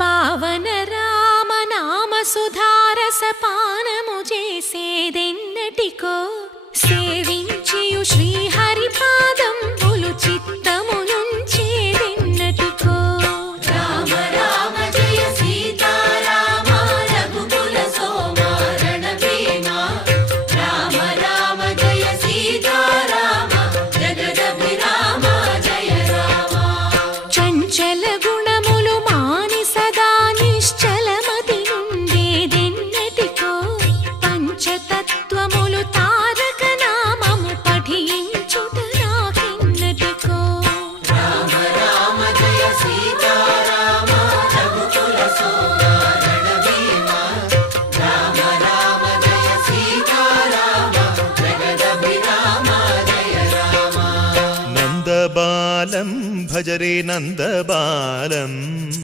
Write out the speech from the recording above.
పావన రామ నామ సుధారస పానము చేసేదెన్నటికో సేవించియు శ్రీహరి పాదంబులు చిత్తమునుంచేదెన్నటికో రామ రామ జయ సీతారామ రఘుకుల సోమ రణభీమ రామ రామ జయ సీతారామ జగదభిరామ జయ రామ చంచల గుణములు మాని సదా నిశ్చలమతి నుండేదెన్నటికో పంచతత్వములు తారక నామము పఠించుట నాకెన్నటికో రామ రామ జయ సీతారామ రఘుకుల సోమ రణభీమ రామ రామ జయ సీతారామ జగదభిరామ జయ రామ నందబాలం భజరే నందబాలం